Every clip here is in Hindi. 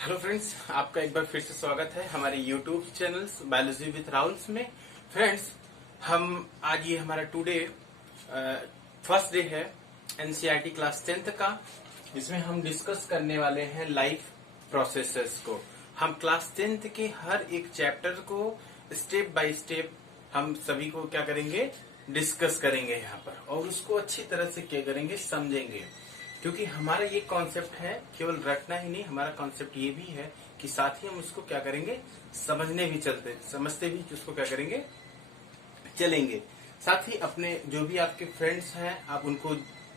हेलो फ्रेंड्स, आपका एक बार फिर से स्वागत है हमारे YouTube channels biology with Rahul's में। फ्रेंड्स, हम आज ये हमारा टुडे फर्स्ट डे है एनसीईआरटी क्लास 10th का, जिसमें हम डिस्कस करने वाले हैं लाइफ प्रोसेसेस को। हम क्लास 10th के हर एक चैप्टर को स्टेप बाय स्टेप हम सभी को क्या करेंगे, डिस्कस करेंगे यहाँ पर, और उसको अच्छी तरह से क्या करेंगे, समझेंगे। क्योंकि हमारा ये कॉन्सेप्ट है केवल रटना ही नहीं, हमारा कॉन्सेप्ट ये भी है कि साथ ही हम उसको क्या करेंगे, समझते भी उसको क्या करेंगे, चलेंगे। साथ ही अपने जो भी आपके फ्रेंड्स हैं आप उनको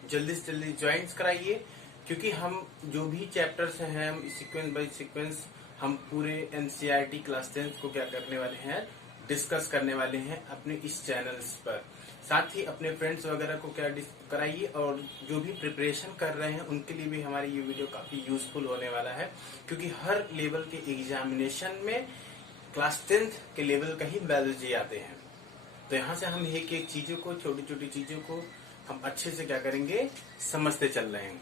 जल्दी से जल्दी ज्वाइन कराइए, क्योंकि हम जो भी चैप्टर्स हैं हम सीक्वेंस बाय सीक्वेंस हम पूरे एनसीईआरटी क्लास 10 को क्या करने वाले हैं, डिस्कस करने वाले हैं अपने इस चैनल्स पर। साथ ही अपने फ्रेंड्स वगैरह को क्या कराइए, और जो भी प्रिपरेशन कर रहे हैं उनके लिए भी हमारी ये वीडियो काफी यूजफुल होने वाला है, क्योंकि हर लेवल के एग्जामिनेशन में क्लास 10th के लेवल का ही बायोलॉजी आते हैं। तो यहाँ से हम एक एक चीजों को, छोटी छोटी चीजों को हम अच्छे से क्या करेंगे, समझते चल रहे हैं।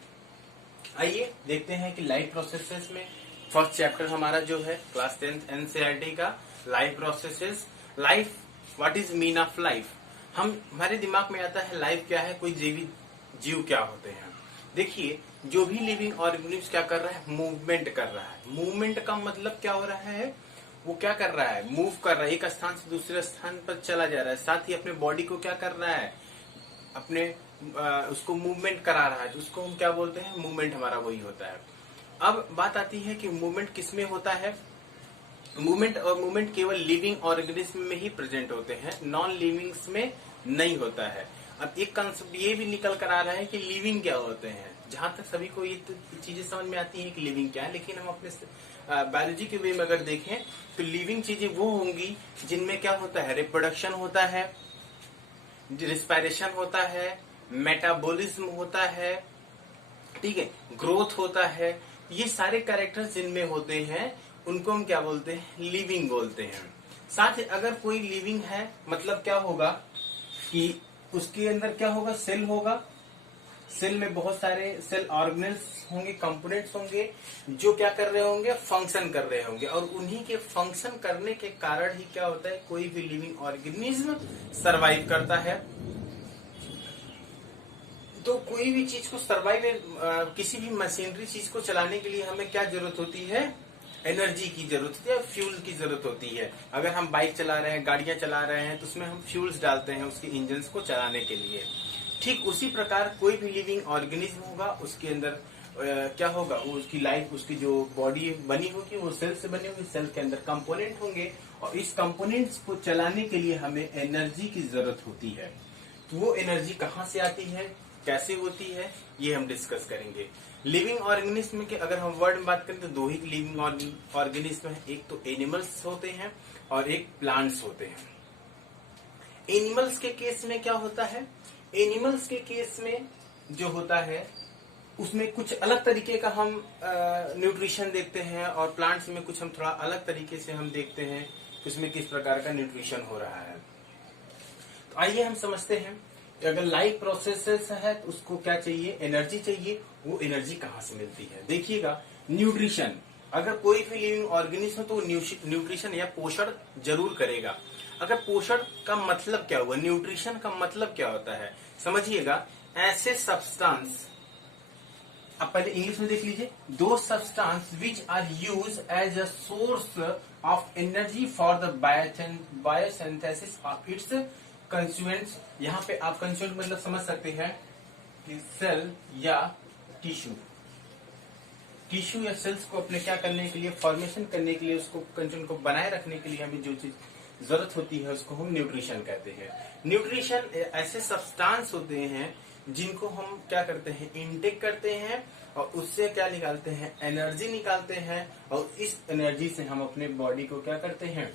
आइए देखते हैं कि लाइफ प्रोसेसेस में फर्स्ट चैप्टर हमारा जो है क्लास 10th एनसीईआरटी का life processes. Life, what is mean of life. हमारे दिमाग में आता है लाइफ क्या है, कोई जीव क्या होते हैं। देखिए, जो भी लिविंग ऑर्गेनिज्म क्या कर रहा है, मूवमेंट कर रहा है। मूवमेंट का मतलब क्या हो रहा है, वो क्या कर रहा है, मूव कर रहा है, एक स्थान से दूसरे स्थान पर चला जा रहा है। साथ ही अपने बॉडी को क्या कर रहा है, अपने उसको मूवमेंट करा रहा है, उसको हम क्या बोलते हैं, मूवमेंट हमारा वही होता है। अब बात आती है कि मूवमेंट किसमें होता है। मूवमेंट केवल लिविंग ऑर्गेनिज्म में ही प्रेजेंट होते हैं, नॉन लिविंग्स में नहीं होता है। अब एक कंसेप्ट ये भी निकल कर आ रहा है कि लिविंग क्या होते हैं। जहां तक सभी को ये चीजें समझ में आती है कि लिविंग क्या है, लेकिन हम अपने बायोलॉजी के वे में अगर देखें तो लिविंग चीजें वो होंगी जिनमें क्या होता है, रिप्रोडक्शन होता है, रिस्पायरेशन होता है, मेटाबॉलिज्म होता है, ठीक है, ग्रोथ होता है। ये सारे कैरेक्टर्स जिनमें होते हैं उनको हम क्या बोलते हैं, लिविंग बोलते हैं। साथ ही अगर कोई लिविंग है मतलब क्या होगा कि उसके अंदर क्या होगा, सेल होगा। सेल में बहुत सारे सेल ऑर्गेनेल्स होंगे, कंपोनेंट्स होंगे, जो क्या कर रहे होंगे, फंक्शन कर रहे होंगे। और उन्हीं के फंक्शन करने के कारण ही क्या होता है, कोई भी लिविंग ऑर्गेनिज्म सरवाइव करता है। तो कोई भी चीज को सरवाइव, किसी भी मशीनरी चीज को चलाने के लिए हमें क्या जरूरत होती है, एनर्जी की जरूरत होती है, फ्यूल की जरूरत होती है। अगर हम बाइक चला रहे हैं, गाड़ियां चला रहे हैं, तो उसमें हम फ्यूल्स डालते हैं उसके इंजन को चलाने के लिए। ठीक उसी प्रकार कोई भी लिविंग ऑर्गेनिज्म होगा, उसके अंदर क्या होगा, वो उसकी लाइफ, उसकी जो बॉडी बनी होगी वो सेल से बनी होगी। सेल के अंदर कंपोनेंट होंगे, और इस कंपोनेंट्स को चलाने के लिए हमें एनर्जी की जरूरत होती है। तो वो एनर्जी कहाँ से आती है, कैसे होती है, ये हम डिस्कस करेंगे। लिविंग ऑर्गेनिज्म के अगर हम वर्ड में बात करें तो दो ही लिविंग ऑर्गेनिज्म है, एक तो एनिमल्स होते हैं और एक प्लांट्स होते हैं। एनिमल्स के केस में क्या होता है, एनिमल्स के केस में जो होता है उसमें कुछ अलग तरीके का हम न्यूट्रिशन देखते हैं, और प्लांट्स में कुछ हम थोड़ा अलग तरीके से हम देखते हैं कि उसमें किस प्रकार का न्यूट्रिशन हो रहा है। तो आइए हम समझते हैं, अगर लाइफ प्रोसेसेस है तो उसको क्या चाहिए, एनर्जी चाहिए। वो एनर्जी कहाँ से मिलती है, देखिएगा, न्यूट्रिशन। अगर कोई भी लिविंग ऑर्गेनिज्म हो तो न्यूट्रिशन या पोषण जरूर करेगा। अगर पोषण का मतलब क्या हुआ, न्यूट्रिशन का मतलब क्या होता है, समझिएगा, ऐसे सब्सटेंस, अब पहले इंग्लिश में देख लीजिए, दो substance which are use as a source of energy for the biosynthesis of its constituents. यहाँ पे आप कंस्टिट्यूएंट मतलब समझ सकते हैं कि सेल या टिश्यू। टिश्यू या सेल्स को अपने क्या करने के लिए, फॉर्मेशन करने के लिए, उसको कंस्टिट्यूएंट को बनाए रखने के लिए हमें जो चीज जरूरत होती है उसको हम न्यूट्रिशन कहते हैं। न्यूट्रिशन ऐसे सब्सटेंस होते हैं जिनको हम क्या करते हैं, इनटेक करते हैं, और उससे क्या निकालते हैं, एनर्जी निकालते हैं, और इस एनर्जी से हम अपने बॉडी को क्या करते हैं,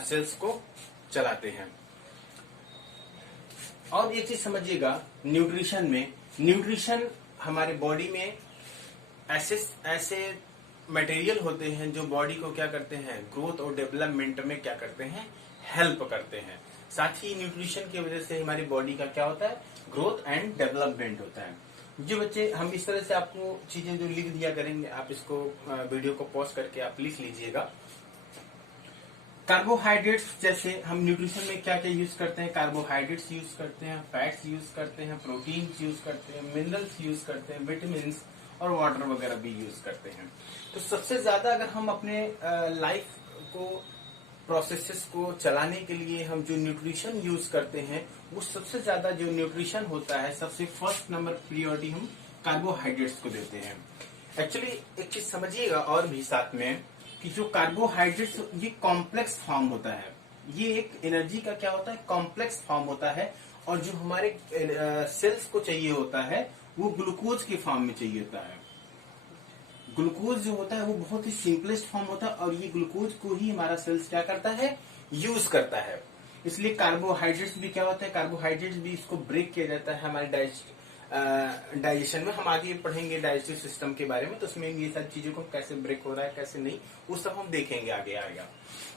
सेल्स को चलाते हैं। और ये चीज समझिएगा, न्यूट्रिशन में, न्यूट्रिशन हमारे बॉडी में ऐसे मटेरियल होते हैं जो बॉडी को क्या करते हैं, ग्रोथ और डेवलपमेंट में क्या करते हैं, हेल्प करते हैं। साथ ही न्यूट्रिशन की वजह से हमारी बॉडी का क्या होता है, ग्रोथ एंड डेवलपमेंट होता है। जी बच्चे, हम इस तरह से आपको चीजें जो लिख दिया करेंगे, आप इसको वीडियो को पॉज करके आप लिख लीजिएगा। कार्बोहाइड्रेट्स, जैसे हम न्यूट्रिशन में क्या क्या यूज करते हैं, कार्बोहाइड्रेट्स यूज करते हैं, फैट्स यूज करते हैं, प्रोटीन यूज करते हैं, मिनरल्स यूज करते हैं, विटामिन और वाटर वगैरह भी यूज करते हैं। तो सबसे ज्यादा अगर हम अपने लाइफ को, प्रोसेसेस को चलाने के लिए हम जो न्यूट्रिशन यूज करते हैं, वो सबसे ज्यादा जो न्यूट्रिशन होता है, सबसे फर्स्ट नंबर प्रियोरिटी हम कार्बोहाइड्रेट्स को देते हैं। एक्चुअली एक चीज समझिएगा और भी साथ में, कि जो कार्बोहाइड्रेट्स ये कॉम्प्लेक्स फॉर्म होता है, ये एक एनर्जी का क्या होता है, कॉम्प्लेक्स फॉर्म होता है। और जो हमारे सेल्स को चाहिए होता है वो ग्लूकोज के फॉर्म में चाहिए होता है। ग्लूकोज जो होता है वो बहुत ही सिंपलेस्ट फॉर्म होता है, और ये ग्लूकोज को ही हमारा सेल्स क्या करता है, यूज करता है। इसलिए कार्बोहाइड्रेट्स भी क्या होता है, कार्बोहाइड्रेट्स भी इसको ब्रेक किया जाता है हमारे डाइजेशन में। हम आगे पढ़ेंगे डाइजेस्टिव सिस्टम के बारे में, तो उसमें ये सब चीजों को कैसे ब्रेक हो रहा है कैसे नहीं, वो सब हम देखेंगे आगे आएगा।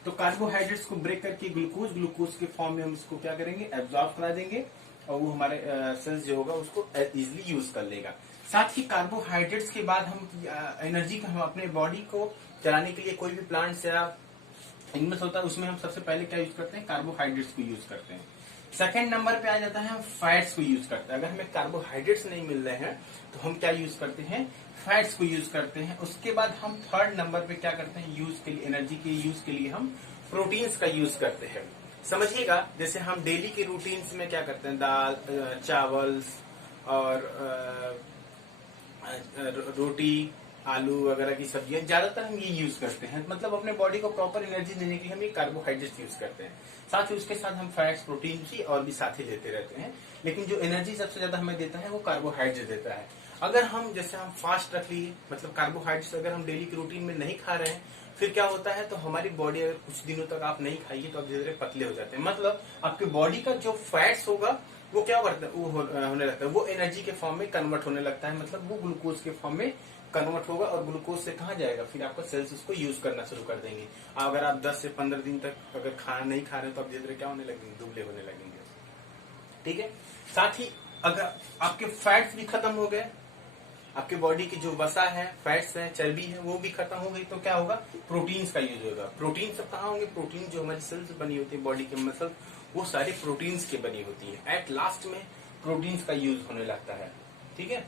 तो कार्बोहाइड्रेट्स को ब्रेक करके ग्लूकोज के फॉर्म में हम इसको क्या करेंगे, एब्जॉर्ब करा देंगे, और वो हमारे सेल्स जो होगा उसको इजिली यूज कर लेगा। साथ ही कार्बोहाइड्रेट्स के बाद हम एनर्जी का, हम अपने बॉडी को चलाने के लिए कोई भी प्लांट्स या इनमें होता है, उसमें हम सबसे पहले क्या यूज करते हैं, कार्बोहाइड्रेट्स को यूज करते हैं। सेकंड नंबर पे आ जाता है हम फैट्स को यूज करते हैं। अगर हमें कार्बोहाइड्रेट्स नहीं मिल रहे हैं तो हम क्या यूज करते हैं, फैट्स को यूज करते हैं। उसके बाद हम थर्ड नंबर पे क्या करते हैं, यूज के लिए, एनर्जी के यूज के लिए हम प्रोटीन्स का यूज करते हैं। समझिएगा, जैसे हम डेली के रूटीन्स में क्या करते हैं, दाल, चावल और रोटी, आलू वगैरह की सब्जियां ज्यादातर हम ये यूज करते हैं। मतलब अपने बॉडी को प्रॉपर एनर्जी देने के लिए हम ये कार्बोहाइड्रेट्स यूज करते हैं। साथ ही उसके साथ हम फैट्स, प्रोटीन भी और भी साथ ही लेते रहते हैं, लेकिन जो एनर्जी सबसे ज्यादा हमें देता है वो कार्बोहाइड्रेट देता है। अगर हम, जैसे हम फास्ट रख लिए, मतलब कार्बोहाइड्रेट्स अगर हम डेली की रूटीन में नहीं खा रहे हैं, फिर क्या होता है, तो हमारी बॉडी अगर कुछ दिनों तक आप नहीं खाइए तो आप धीरे धीरे पतले हो जाते हैं। मतलब आपके बॉडी का जो फैट्स होगा वो क्या करता है, वो होने लगता है, वो एनर्जी के फॉर्म में कन्वर्ट होने लगता है। मतलब वो ग्लूकोज के फॉर्म में कन्वर्ट होगा, और ग्लूकोज से कहाँ जाएगा, फिर आपका सेल्स उसको यूज करना शुरू कर देंगे। अगर आप 10 से 15 दिन तक अगर खाना नहीं खा रहे तो आप धीरे धीरे क्या होने लगेंगे, दुबले होने लगेंगे। ठीक है। साथ ही अगर आपके फैट्स भी खत्म हो गए, आपके बॉडी की जो वसा है, फैट्स है, चर्बी है, वो भी खत्म हो गई, तो क्या होगा, प्रोटीन्स का यूज होगा। प्रोटीन सब कहाँ होंगे, प्रोटीन जो हमारी सेल्स बनी होती है, बॉडी के मसल, वो सारी प्रोटीन्स की बनी होती है। एट लास्ट में प्रोटीन्स का यूज होने लगता है। ठीक है।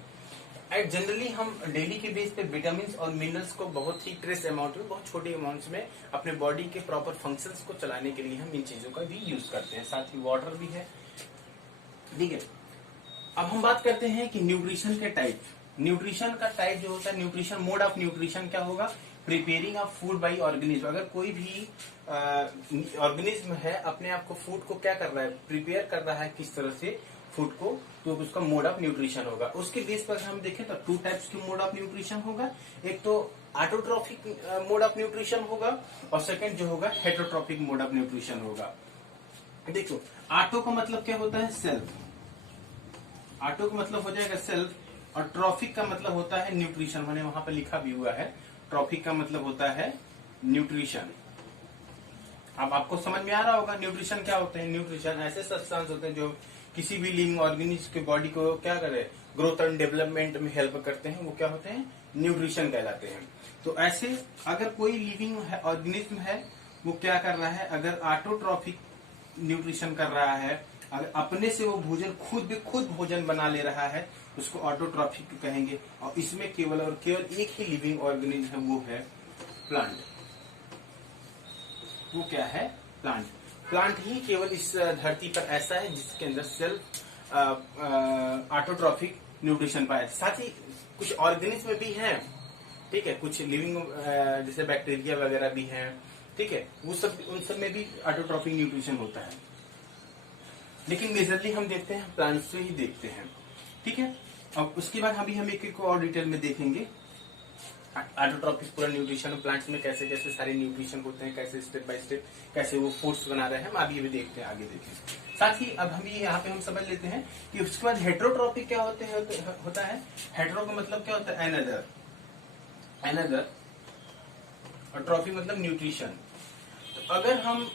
एंड जनरली हम डेली के बेस पे विटामिन और मिनरल्स को बहुत ही ट्रेस अमाउंट में, बहुत छोटे अमाउंट्स में अपने बॉडी के प्रॉपर फंक्शंस को चलाने के लिए हम इन चीजों का भी यूज करते हैं। साथ ही वाटर भी है। ठीक है। अब हम बात करते हैं कि न्यूट्रिशन के टाइप। न्यूट्रिशन का टाइप जो होता है, न्यूट्रिशन, मोड ऑफ न्यूट्रिशन क्या होगा, preparing of food by organism. अगर कोई भी ऑर्गेनिज्म है अपने आप को फूड को क्या कर रहा है, प्रिपेयर कर रहा है किस तरह से फूड को, तो उसका मोड ऑफ न्यूट्रिशन होगा। उसके बेस पर हम देखें तो 2 टाइप्स के मोड ऑफ न्यूट्रिशन होगा। एक तो ऑटोट्रॉफिक मोड ऑफ न्यूट्रिशन होगा, और सेकंड जो होगा हेटरोट्रॉफिक मोड ऑफ न्यूट्रिशन होगा। देखो, ऑटो का मतलब क्या होता है, सेल्फ। ऑटो का मतलब हो जाएगा सेल्फ, और ट्रॉफिक का मतलब होता है न्यूट्रिशन। मैंने वहां पर लिखा भी हुआ है, ट्रॉफिक का मतलब होता है न्यूट्रिशन। अब आपको समझ में आ रहा होगा न्यूट्रिशन क्या होते हैं। न्यूट्रिशन ऐसे सब्सटेंस होते हैं जो किसी भी लिविंग ऑर्गेनिज्म के बॉडी को क्या करे, ग्रोथ एंड डेवलपमेंट में हेल्प करते हैं, वो क्या होते हैं, न्यूट्रिशन कहलाते हैं। तो ऐसे अगर कोई लिविंग ऑर्गेनिज्म है वो क्या कर रहा है, अगर ऑटोट्रॉफिक न्यूट्रिशन कर रहा है, अगर अपने से वो भोजन खुद भोजन बना ले रहा है, उसको ऑटोट्रॉफिक कहेंगे। और इसमें केवल और केवल एक ही लिविंग ऑर्गेनिज्म है, वो है प्लांट। वो क्या है, प्लांट। प्लांट ही केवल इस धरती पर ऐसा है जिसके अंदर सेल्फ ऑटोट्रॉफिक न्यूट्रिशन पाया। साथ ही कुछ ऑर्गेनिज्म भी हैं, ठीक है, कुछ लिविंग जैसे बैक्टीरिया वगैरह भी हैं, ठीक है, वो सब, उन सब में भी ऑटोट्रॉफिक न्यूट्रिशन होता है। लेकिन मेजरली हम देखते हैं प्लांट्स से ही देखते हैं। ठीक है। अब उसके बाद हम एक और डिटेल में देखेंगे ऑटोट्रॉफिक पूरा न्यूट्रिशन प्लांट्स में कैसे कैसे सारे न्यूट्रिशन होते हैं, कैसे स्टेप बाय स्टेप कैसे वो फूड्स बना रहे हैं, हम अभी भी देखते हैं, आगे देखें। साथ ही अब हम यहाँ पे हम समझ लेते हैं कि उसके बाद हेट्रोट्रॉफिक क्या होता है। हेट्रो का मतलब क्या होता है, एनदर, और ट्रॉफी मतलब न्यूट्रिशन। तो अगर हम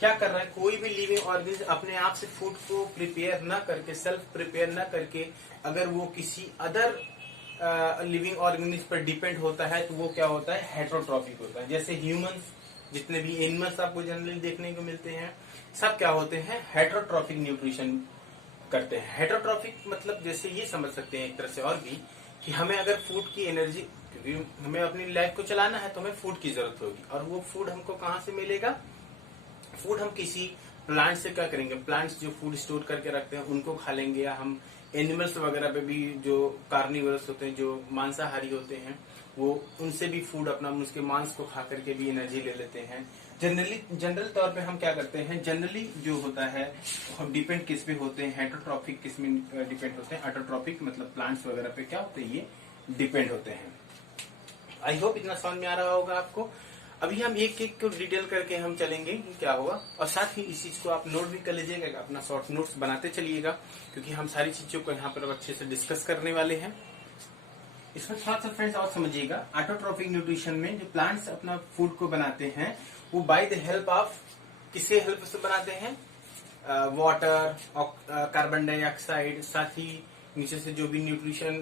क्या कर रहा है, कोई भी लिविंग ऑर्गेनिज्म अपने आप से फूड को प्रिपेयर ना करके, सेल्फ प्रिपेयर ना करके अगर वो किसी अदर लिविंग ऑर्गेनिज्म पर डिपेंड होता है तो वो क्या होता है, हेटरोट्रॉफिक होता है। जैसे ह्यूमंस, जितने भी एनिमल्स आपको जनरली देखने को मिलते हैं, सब क्या होते हैं, हेटरोट्रॉफिक न्यूट्रिशन करते हैं। हेटरोट्रॉफिक मतलब जैसे ये समझ सकते हैं एक तरह से और भी, कि हमें अगर फूड की एनर्जी, क्योंकि हमें अपनी लाइफ को चलाना है तो हमें फूड की जरूरत होगी, और वो फूड हमको कहाँ से मिलेगा, फूड हम किसी प्लांट से क्या करेंगे, प्लांट्स जो फूड स्टोर करके रखते हैं उनको खा लेंगे, या हम एनिमल्स वगैरह पे भी जो कार्निवरस होते हैं, जो मांसाहारी होते हैं, वो उनसे भी फूड अपना, उसके मांस को खा करके भी एनर्जी ले लेते हैं। जनरल तौर पे हम क्या करते हैं, जनरली जो होता है हम डिपेंड किस पे होते हैं, हेटरोट्रॉफिक किस में डिपेंड होते हैं, ऑटोट्रॉफिक मतलब प्लांट्स वगैरह पे क्या होते हैं, ये डिपेंड होते हैं। आई होप इतना समझ में आ रहा होगा आपको। अभी हम एक एक को डिटेल करके हम चलेंगे कि क्या होगा, और साथ ही इस चीज को आप नोट भी कर लीजिएगा, अपना शॉर्ट नोट्स बनाते चलिएगा, क्योंकि हम सारी चीजों को यहाँ पर अच्छे से डिस्कस करने वाले हैं। इसमें थोड़ा सा फ्रेंड्स और समझिएगा, ऑटोट्रॉफिक न्यूट्रिशन में जो प्लांट्स अपना फूड को बनाते हैं वो बाय द हेल्प ऑफ, किससे हेल्प से बनाते हैं, वाटर, कार्बन डाइऑक्साइड, साथ ही नीचे से जो भी न्यूट्रिशन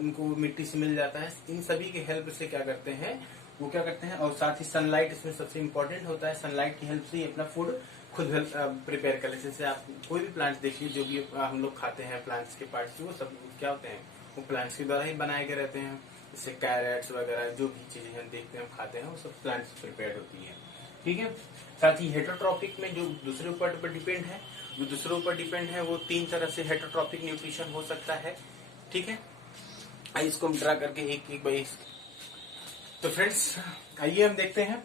इनको मिट्टी से मिल जाता है, इन सभी के हेल्प से क्या करते हैं, वो क्या करते हैं। और साथ ही सनलाइट इसमें सबसे इम्पोर्टेंट होता है, सनलाइट की हेल्प से अपना फूड खुद प्रिपेयर कर लेते हैं। जैसे आप कोई भी प्लांट्स देखिए, जो भी हम लोग खाते हैं प्लांट्स के पार्ट्स, वो सब क्या होते हैं, वो प्लांट्स के द्वारा ही बनाए गए रहते हैं। जैसे कैरेट्स वगैरह जो भी चीजें हम देखते हैं, हम खाते हैं, वो सब प्लांट्स से प्रिपेयर होती है। ठीक है। साथ ही हेटरोट्रॉपिक में जो दूसरे ऊपर डिपेंड है, जो दूसरे ऊपर डिपेंड है, वो 3 तरह से हेटरोट्रॉपिक न्यूट्रिशन हो सकता है। ठीक है, आइए इसको हम ड्रा करके एक एक बाई। तो फ्रेंड्स आइए हम देखते हैं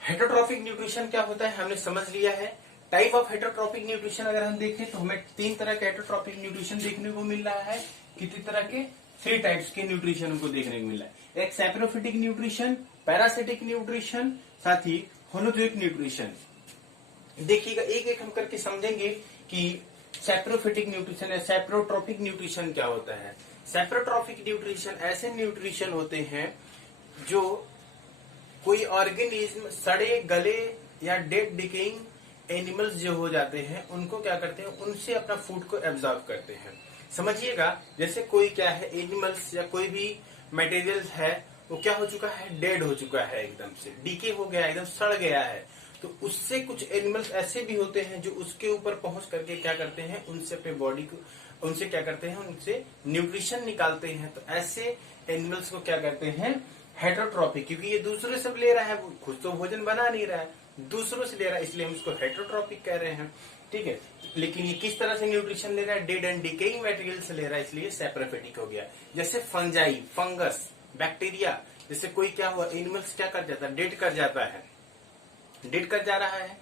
हेटरोट्रॉपिक न्यूट्रिशन क्या होता है। हमने समझ लिया है टाइप ऑफ हेटरोट्रॉपिक न्यूट्रिशन। अगर हम देखें तो हमें 3 तरह के हेटरोट्रॉपिक न्यूट्रिशन देखने को मिल रहा है। कितनी तरह के, 3 टाइप्स के न्यूट्रिशन हमको देखने को मिल रहा है। एक सैप्रोफिटिक न्यूट्रिशन, पैरासिटिक न्यूट्रिशन, साथ ही होलोजोइक न्यूट्रिशन। देखिएगा एक एक हम करके समझेंगे कि सैप्रोफिटिक न्यूट्रिशन या सैप्रोट्रॉपिक न्यूट्रिशन क्या होता है। सैप्रोट्रॉपिक न्यूट्रिशन ऐसे न्यूट्रिशन होते हैं जो कोई ऑर्गेनिज्म सड़े गले या डेड डिकेइंग एनिमल्स जो हो जाते हैं उनको क्या करते हैं, उनसे अपना फूड को एब्जॉर्ब करते हैं। समझिएगा, जैसे कोई क्या है, एनिमल्स या कोई भी मटेरियल है वो क्या हो चुका है, डेड हो चुका है, एकदम से डीके हो गया, एकदम सड़ गया है, तो उससे कुछ एनिमल्स ऐसे भी होते हैं जो उसके ऊपर पहुंच करके क्या करते हैं, उनसे अपने बॉडी को, उनसे क्या करते हैं, उनसे न्यूट्रिशन निकालते हैं। तो ऐसे एनिमल्स को क्या करते हैं, हेटरोट्रॉपिक, क्योंकि ये दूसरे से ले रहा है, वो खुद तो भोजन बना नहीं रहा है, दूसरों से ले रहा है, इसलिए हम इसको हेटरोट्रॉपिक कह रहे हैं। ठीक है, लेकिन ये किस तरह से न्यूट्रिशन ले रहा है, डेड एंड डिकेइंग मटेरियल से ले रहा है, इसलिए सैप्रोफिटिक हो गया। जैसे फंजाई, फंगस, बैक्टीरिया, जैसे कोई क्या हुआ, एनिमल्स क्या कर जाता है, डेड कर जाता है, डेड कर जा रहा है,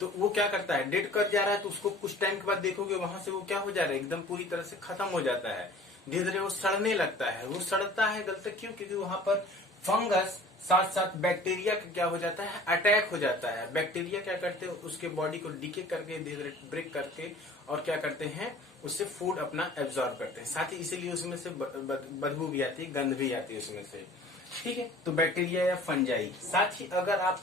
तो वो क्या करता है, डेड कर जा रहा है, तो उसको कुछ टाइम के बाद देखोगे वहां से वो क्या हो जा रहा है, एकदम पूरी तरह से खत्म हो जाता है, धीरे धीरे वो सड़ने लगता है। वो सड़ता है गलत क्यों, क्योंकि वहां पर फंगस साथ साथ बैक्टीरिया का क्या हो जाता है, अटैक हो जाता है। बैक्टीरिया क्या करते हैं, उसके बॉडी को डीके करके, धीरे धीरे ब्रेक करके, और क्या करते हैं, उससे फूड अपना एब्जॉर्ब करते हैं। साथ ही इसीलिए उसमें से बदबू भी आती है, गंध भी आती है उसमें से। ठीक है, तो बैक्टीरिया या फंजाई। साथ ही अगर आप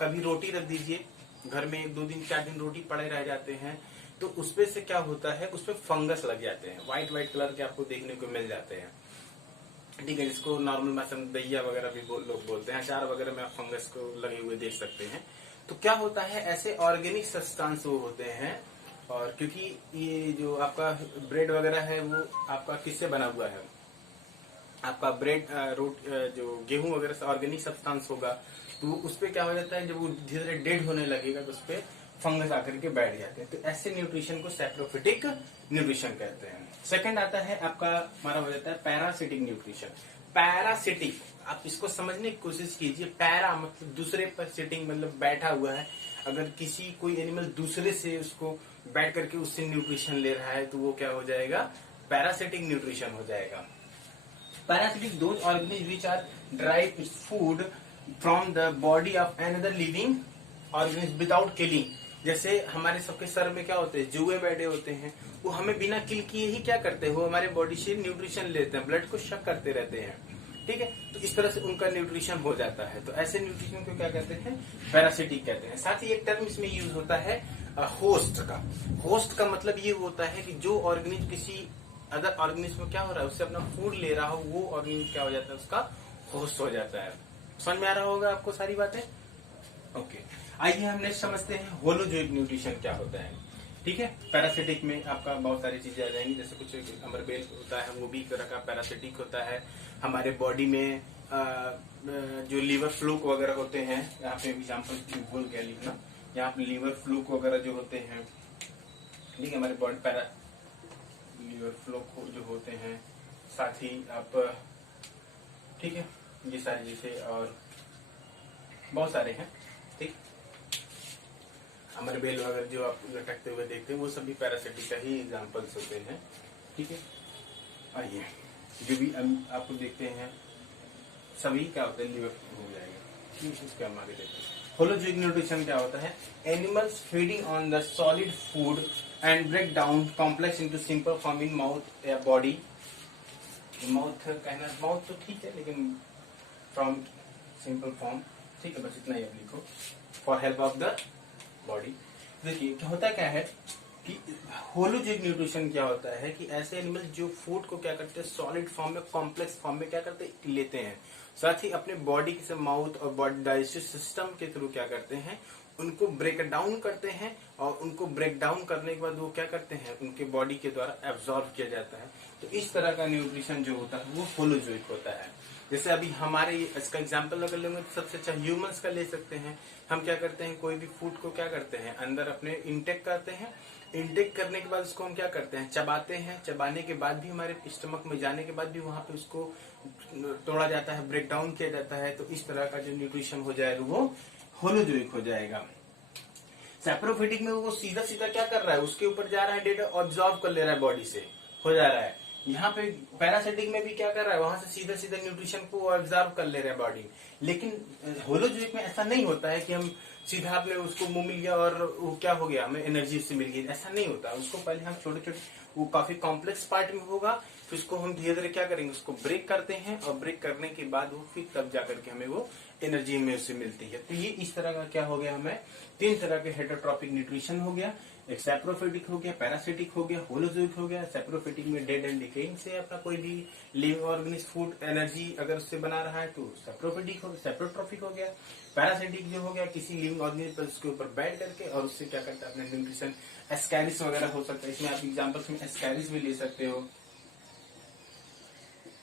कभी रोटी रख दीजिए घर में, 2 दिन 4 दिन रोटी पड़े रह जाते हैं, तो उसपे से क्या होता है, उसपे फंगस लग जाते हैं, व्हाइट व्हाइट कलर के आपको देखने को मिल जाते हैं। ठीक है, जिसको नॉर्मल भाषा में दैया वगैरह भी लोग बोलते हैं। अचार वगैरह में आप फंगस को लगे हुए देख सकते हैं। तो क्या होता है, ऐसे ऑर्गेनिक सब्सटेंस वो होते हैं। और क्योंकि ये जो आपका ब्रेड वगैरह है वो आपका किससे बना हुआ है, आपका ब्रेड जो गेहूं वगैरह से ऑर्गेनिक सब्सटेंस होगा, तो उस पे क्या हो जाता है, जब वो धीरे धीरे डेड होने लगेगा तो उस पे फंगस आकर के बैठ जाते हैं। तो ऐसे न्यूट्रिशन को सैप्रोफिटिक न्यूट्रिशन कहते हैं। सेकंड आता है आपका, हमारा हो जाता है पैरासिटिक न्यूट्रिशन। पैरासिटिक, आप इसको समझने की कोशिश कीजिए। पैरा मतलब दूसरे पर, सिटिंग मतलब बैठा हुआ है। अगर किसी कोई एनिमल दूसरे से उसको बैठ करके उससे न्यूट्रिशन ले रहा है तो वो क्या हो जाएगा, पैरासिटिक न्यूट्रिशन हो जाएगा। Parasitic those organism which are drive its food from the body of another living organism without killing. जैसे हमारे सबके सर में क्या होते हैं, जुए बैठे होते हैं, वो हमें बिना किल किए ही क्या करते हैं, वो हमारे बॉडी से न्यूट्रिशन लेते हैं, ब्लड को शक करते रहते हैं। ठीक है। तो इस तरह से उनका न्यूट्रिशन हो जाता है। तो ऐसे न्यूट्रिशन को क्या कहते हैं, पैरासिटिक कहते हैं। साथ ही एक टर्म इसमें यूज होता है होस्ट का। होस्ट का मतलब ये होता है कि जो ऑर्गेनिज्म किसी अदर ऑर्गेनिज्म में क्या हो रहा है, उससे अपना फूड ले रहा हो, वो ऑर्गेनिज्म क्या हो जाता है, उसका होस्ट हो जाता है। समझ में आ रहा होगा आपको सारी बातें? ओके, आइए हम नेक्स्ट समझते हैं होलोजोइक न्यूट्रिशन क्या होता है। ठीक है, पैरासिटिक में आपका बहुत सारी चीजें आ जाएंगी, जैसे कुछ अमरबेल होता है, वो भी एक तरह का पैरासिटिक होता है। हमारे बॉडी में जो लीवर फ्लूक वगैरह होते हैं, यहाँ पे एग्जाम्पल बोल क्या लिखना, यहाँ पे लीवर फ्लूक वगैरह जो होते हैं, ठीक है, हमारे बॉडी पैरा लीवर फ्लूक जो होते हैं, साथ ही आप, ठीक है, ये सारी चीजें और बहुत सारे हैं। ठीक, अमरबेल वगैरह जो आप लटकते हुए देखते हैं, वो सभी पैरासिटिक का ही एग्जाम्पल्स होते हैं। ठीक है, आइए जो भी आपको देखते हैं सभी क्या होता है, लीवर हो जाएगा। इसके हम आगे देखते हैं। होलोजोइक न्यूट्रिशन क्या होता है, animals feeding on the solid food and break down complex into simple form in mouth या बॉडी। माउथ कहना, माउथ तो ठीक है, लेकिन फ्रॉम सिंपल फॉर्म, ठीक है, बस इतना ही आप लिखो, for help of the body. देखिए क्या होता क्या है कि होलोजोइक न्यूट्रिशन क्या होता है कि ऐसे एनिमल जो फूड को क्या करते हैं, सॉलिड फॉर्म में, कॉम्प्लेक्स फॉर्म में क्या करते हैं, लेते हैं। साथ ही अपने बॉडी के माउथ और बॉडी डाइजेस्टिव सिस्टम के थ्रू क्या करते हैं, उनको ब्रेक डाउन करते हैं, और उनको ब्रेक डाउन करने के बाद वो क्या करते हैं, उनके बॉडी के द्वारा एब्जॉर्ब किया जाता है। तो इस तरह का न्यूट्रिशन जो होता है वो होलोजोइक होता है। जैसे अभी हमारे इसका एग्जाम्पल अगर लेंगे तो सबसे अच्छा ह्यूमंस का ले सकते हैं। हम क्या करते हैं, कोई भी फूड को क्या करते हैं, अंदर अपने इंटेक करते हैं। इंटेक करने के बाद उसको हम क्या करते हैं, चबाते हैं। चबाने के बाद भी हमारे स्टमक में जाने के बाद भी वहां पे उसको तोड़ा जाता है, ब्रेक डाउन किया जाता है। तो इस तरह का जो न्यूट्रिशन हो जाएगा वो होलोजोइक हो जाएगा। सैप्रोफिटिक में वो सीधा सीधा क्या कर रहा है, उसके ऊपर जा रहा है, डेटा ऑब्जॉर्व कर ले रहा है, बॉडी से हो जा रहा है। यहाँ पे पैरासिटिक में भी क्या कर रहा है, वहां से सीधा सीधा न्यूट्रिशन को ऑब्जर्व कर ले रहे हैं बॉडी। लेकिन होलोजोइक में ऐसा नहीं होता है कि हम सीधा आपने उसको मुंह मिल गया और वो क्या हो गया, हमें एनर्जी उससे मिल गई, ऐसा नहीं होता। उसको पहले हम छोटे छोटे, वो काफी कॉम्प्लेक्स पार्ट में होगा, फिर उसको हम धीरे धीरे क्या करेंगे, उसको ब्रेक करते हैं, और ब्रेक करने के बाद वो फिर तब जाकर के हमें वो एनर्जी में उससे मिलती है। तो ये इस तरह का क्या हो गया, हमें तीन तरह के हेटरोट्रॉपिक न्यूट्रिशन हो गया। एक सैप्रोफिटिक हो गया, पैरासिटिक हो गया, होलोजोइक हो गया। सैप्रोफिटिक में डेड एंड डिकेइंग से अपना कोई भी लिविंग ऑर्गेनिज्म फूड एनर्जी अगर उससे बना रहा है तो सैप्रोट्रॉपिक हो गया। पैरासिटिक जो हो गया, किसी लिविंग ऑर्गेनिज्म पर उसके ऊपर बैठ करके और उससे क्या करता है, अपने न्यूट्रिशन, एस्कैरिस वगैरह हो सकता है। इसमें आप एग्जाम्पल्स में एस्कैरिस भी ले सकते हो।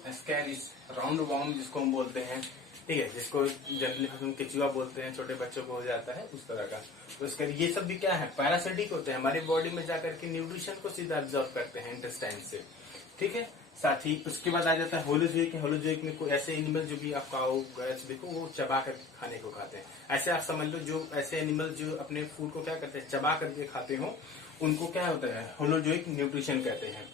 एस्कैरिस राउंड वॉर्म जिसको हम बोलते हैं, ठीक है, जिसको जनरली हम केचुआ बोलते हैं, छोटे बच्चों को हो जाता है उस तरह का। तो इसका ये सब भी क्या है, पैरासिटिक होते हैं, हमारी बॉडी में जाकर के न्यूट्रिशन को सीधा एब्जॉर्ब करते हैं इंटेस्टाइन से। ठीक है, साथ ही उसके बाद आ जाता है होलोजोइक। होलोजोइक में कोई ऐसे एनिमल जो भी आप खाओ, देखो वो चबा कर खाने को खाते हैं। ऐसे आप समझ लो, जो ऐसे एनिमल जो अपने फूड को क्या करते हैं, चबा करके खाते हो, उनको क्या होता है, होलोजोइक न्यूट्रिशन कहते हैं।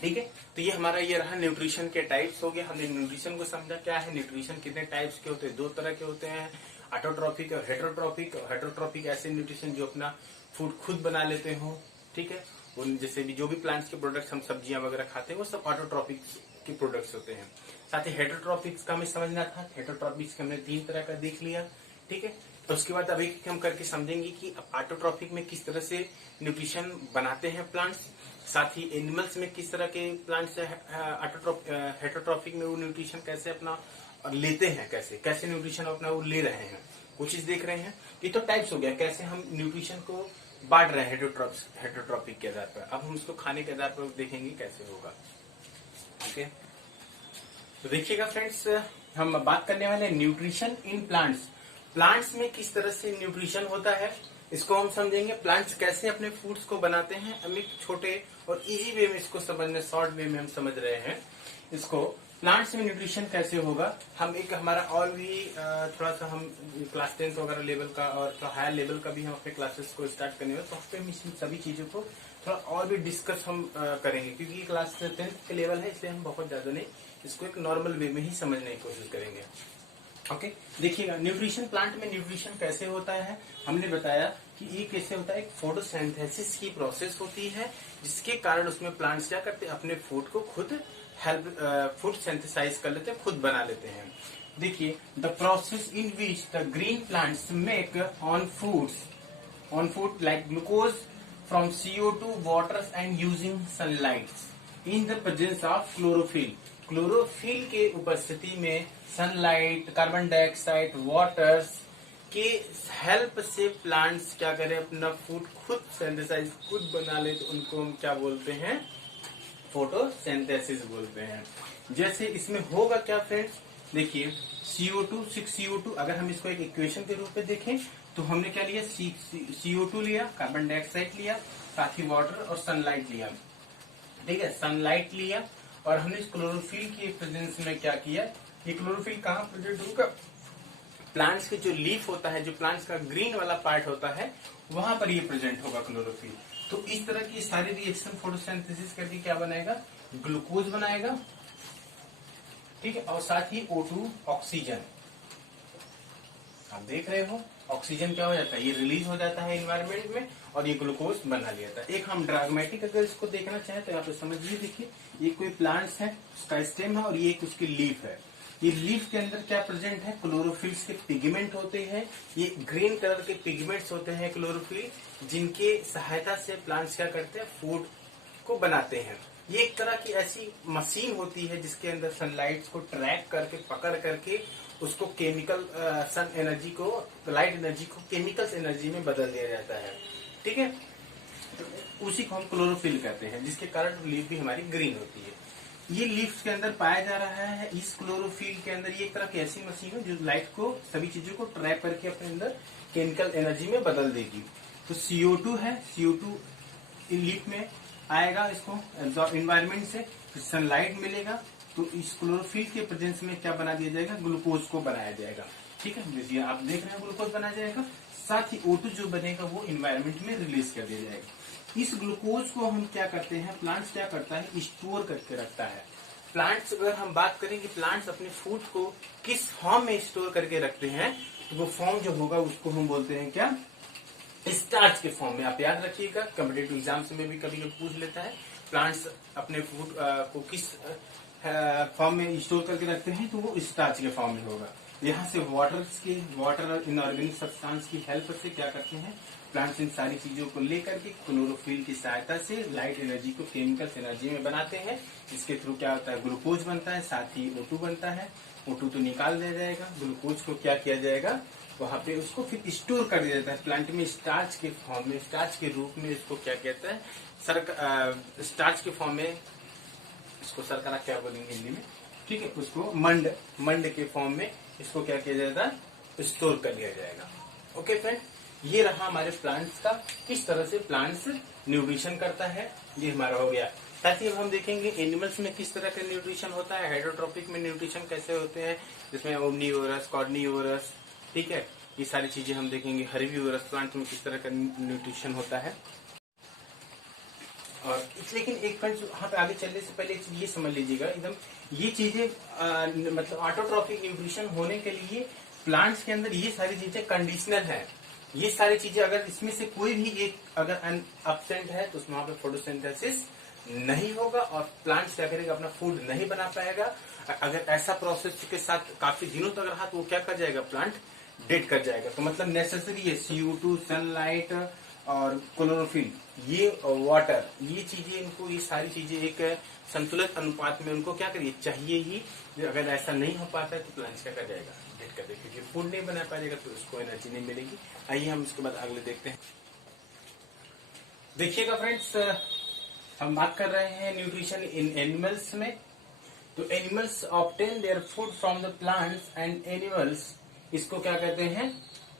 ठीक है, तो ये हमारा ये रहा न्यूट्रिशन के टाइप्स हो गया। हमने न्यूट्रिशन को समझा, क्या है न्यूट्रिशन, कितने टाइप्स के होते हैं, दो तरह के होते हैं, ऑटोट्रॉपिक और हेटरोट्रॉपिक। हेटरोट्रॉपिक ऐसे न्यूट्रिशन जो अपना फूड खुद बना लेते हो, ठीक है, उन जैसे भी जो भी प्लांट्स के प्रोडक्ट्स हम सब्जियां वगैरह खाते हैं वो सब ऑटोट्रॉपिक के प्रोडक्ट्स होते हैं। साथ ही हेटरोट्रॉपिक्स का हमें समझना था। हेटरोट्रॉपिक्स हमने तीन तरह का देख लिया। ठीक है, तो उसके बाद अभी हम करके समझेंगे कि ऑटोट्रॉपिक में किस तरह से न्यूट्रिशन बनाते हैं प्लांट्स, साथ ही एनिमल्स में किस तरह के प्लांट्स हेटरोट्रॉपिक में वो न्यूट्रिशन कैसे अपना लेते हैं, कैसे कैसे न्यूट्रिशन अपना वो ले रहे हैं, वो चीज देख रहे हैं। ये तो टाइप्स हो गया, कैसे हम न्यूट्रिशन को बांट रहे हैं हेटरोट्रॉपिक के आधार पर। अब हम उसको खाने के आधार पर देखेंगे कैसे होगा। ठीक है, तो देखिएगा फ्रेंड्स, हम बात करने वाले हैं न्यूट्रिशन इन प्लांट्स। प्लांट्स में किस तरह से न्यूट्रिशन होता है इसको हम समझेंगे। प्लांट्स कैसे अपने फूड्स को बनाते हैं, हम एक छोटे और इजी वे में इसको समझने, शॉर्ट वे में हम समझ रहे हैं इसको। प्लांट्स में न्यूट्रिशन कैसे होगा, हम एक हमारा और भी थोड़ा सा हम क्लास 10 वगैरह लेवल का और थोड़ा हायर लेवल का भी हम अपने क्लासेस को स्टार्ट करने में, तो उस पर हम इन सभी चीजों को थोड़ा और भी डिस्कस हम करेंगे, क्योंकि ये क्लास 10th के लेवल है, इसलिए हम बहुत ज्यादा नहीं, इसको एक नॉर्मल वे में ही समझने की कोशिश करेंगे। ओके, देखिएगा न्यूट्रिशन, प्लांट में न्यूट्रिशन कैसे होता है, हमने बताया कि ये कैसे होता है, एक फोटोसिंथेसिस की प्रोसेस होती है, जिसके कारण उसमें प्लांट्स क्या करते हैं, अपने फूड को खुद हेल्प फूड सिंथेसाइज कर लेते हैं, खुद बना लेते हैं। देखिए, the process in which the green plants make on food like glucose from CO2, water and using sunlight in the presence of chlorophyll. Chlorophyll के उपस्थिति में सनलाइट, कार्बन डाइऑक्साइड, वाटर्स के हेल्प से प्लांट्स क्या करें, अपना फूड खुद सिंथेसाइज खुद बना ले, तो उनको हम क्या बोलते हैं, फोटोसिंथेसिस बोलते हैं। जैसे इसमें होगा क्या फ्रेंड्स, देखिए CO2 6CO2, अगर हम इसको एक इक्वेशन के रूप में देखें तो हमने क्या लिया, CO2 लिया, कार्बन डाइऑक्साइड लिया, साथ ही वाटर और सनलाइट लिया। ठीक है, सनलाइट लिया और हमने इस क्लोरोफिल की प्रेजेंस में क्या किया, ये क्लोरोफिल कहाँ प्रेजेंट होगा, प्लांट्स के जो लीफ होता है, जो प्लांट्स का ग्रीन वाला पार्ट होता है, वहां पर ये प्रेजेंट होगा क्लोरोफिल। तो इस तरह की सारी रिएक्शन फोटोसिंथेसिस करके क्या बनाएगा, ग्लूकोज बनाएगा। ठीक है, और साथ ही O2 ऑक्सीजन, आप देख रहे हो ऑक्सीजन क्या हो जाता है, ये रिलीज हो जाता है एनवायरमेंट में और ये ग्लूकोज बना लिया था। एक हम ड्रामेटिक अगर इसको देखना चाहें तो यहाँ पे समझिए, देखिए ये कोई प्लांट्स है, उसका स्टेम है और ये एक उसकी लीफ है। ये लीफ के अंदर क्या प्रेजेंट है, क्लोरोफिल्स के पिगमेंट होते हैं, ये ग्रीन कलर के पिगमेंट्स होते हैं क्लोरोफिल, जिनके सहायता से प्लांट्स क्या करते हैं, फूड को बनाते हैं। ये एक तरह की ऐसी मशीन होती है जिसके अंदर सनलाइट को ट्रैक करके, पकड़ करके उसको केमिकल सन एनर्जी को, लाइट एनर्जी को केमिकल्स एनर्जी में बदल दिया जाता है। ठीक है, तो उसी को हम क्लोरोफिल कहते हैं, जिसके कारण लीफ भी हमारी ग्रीन होती है। ये लीफ के अंदर पाया जा रहा है, इस क्लोरोफिल के अंदर ये एक तरह की ऐसी मशीन है जो लाइट को, सभी चीजों को ट्रैप करके अपने अंदर केमिकल एनर्जी में बदल देगी। तो CO2 है, CO2 लीफ में आएगा, इसको एनवायरमेंट से सनलाइट मिलेगा, तो इस क्लोरोफिल के प्रेजेंस में क्या बना दिया जाएगा, ग्लूकोज को बनाया जाएगा। ठीक है, देखिए आप देख रहे हैं ग्लूकोज बनाया जाएगा, साथ ही O2 जो बनेगा वो एनवायरमेंट में रिलीज कर दिया जाएगा। इस ग्लूकोज को हम क्या करते हैं, प्लांट्स क्या करता है, स्टोर करके रखता है। प्लांट्स, अगर हम बात करें कि प्लांट्स अपने फूड को किस फॉर्म में स्टोर करके रखते हैं, तो वो फॉर्म जो होगा उसको हम बोलते हैं क्या, स्टार्च के फॉर्म में। आप याद रखिएगा, कॉम्पिटेटिव एग्जाम्स में भी कभी कभी पूछ लेता है, प्लांट्स अपने फूड को किस फॉर्म में स्टोर करके रखते हैं, तो वो स्टार्च के फॉर्म में होगा। यहाँ से वाटर और इनऑर्गेनिक सब्सटेंस की हेल्प से क्या करते हैं, प्लांट्स इन सारी चीजों को लेकर के क्लोरोफिल की सहायता से लाइट एनर्जी को केमिकल्स एनर्जी में बनाते हैं, जिसके थ्रू क्या होता है, ग्लूकोज बनता है, साथ ही O2 बनता है। O2 तो निकाल दिया जाएगा, ग्लूकोज को क्या किया जाएगा, वहां पे उसको फिर स्टोर कर दिया जाता है प्लांट में, स्टार्च के फॉर्म में, स्टार्च के रूप में। इसको क्या कहता है, स्टार्च के फॉर्म में, इसको सरकरा क्या बोलेंगे हिंदी में, ठीक है, उसको मंड के फॉर्म में इसको क्या किया जाता है, स्टोर कर लिया जाएगा। ओके फ्रेंड, ये रहा हमारे प्लांट्स का, किस तरह से प्लांट्स न्यूट्रिशन करता है, ये हमारा हो गया। साथ ही अब हम देखेंगे एनिमल्स में किस तरह का न्यूट्रिशन होता है, हाइड्रोट्रोपिक में न्यूट्रिशन कैसे होते हैं, जिसमें ओमनीवोरस, कॉर्नीवोरस, ठीक है, ये सारी चीजें हम देखेंगे। हर्बीवोरस प्लांट में किस तरह का न्यूट्रिशन होता है। और लेकिन एक फ्रेंड्स, वहां पे आगे चलने से पहले एक चीज ये समझ लीजिएगा एकदम, ये चीजें मतलब ऑटोट्रॉपिक न्यूट्रिशन होने के लिए प्लांट्स के अंदर ये सारी चीजें कंडीशनल है। ये सारी चीजें अगर इसमें से कोई भी एक अगर एब्सेंट है तो उसमें वहां पे फोटोसिंथेसिस नहीं होगा और प्लांट्स क्या करेगा, अपना फूड नहीं बना पाएगा। अगर ऐसा प्रोसेस के साथ काफी दिनों तक रहा तो वो क्या कर जाएगा, प्लांट डेड कर जाएगा। तो मतलब नेसेसरी है CO2, सनलाइट और क्लोरोफिल, ये वाटर, ये चीजें इनको, ये सारी चीजें एक संतुलित अनुपात में उनको क्या करिए, चाहिए ही। अगर ऐसा नहीं हो पाता है तो प्लांट्स क्या कर जाएगा, डेड कर देगा, क्योंकि फूड नहीं बना पाएगा तो उसको एनर्जी नहीं मिलेगी। आइए हम इसके बाद अगले देखते हैं। देखिएगा फ्रेंड्स, हम बात कर रहे हैं न्यूट्रिशन इन एनिमल्स में। तो animals obtain their food from the plants and animals, इसको क्या कहते हैं,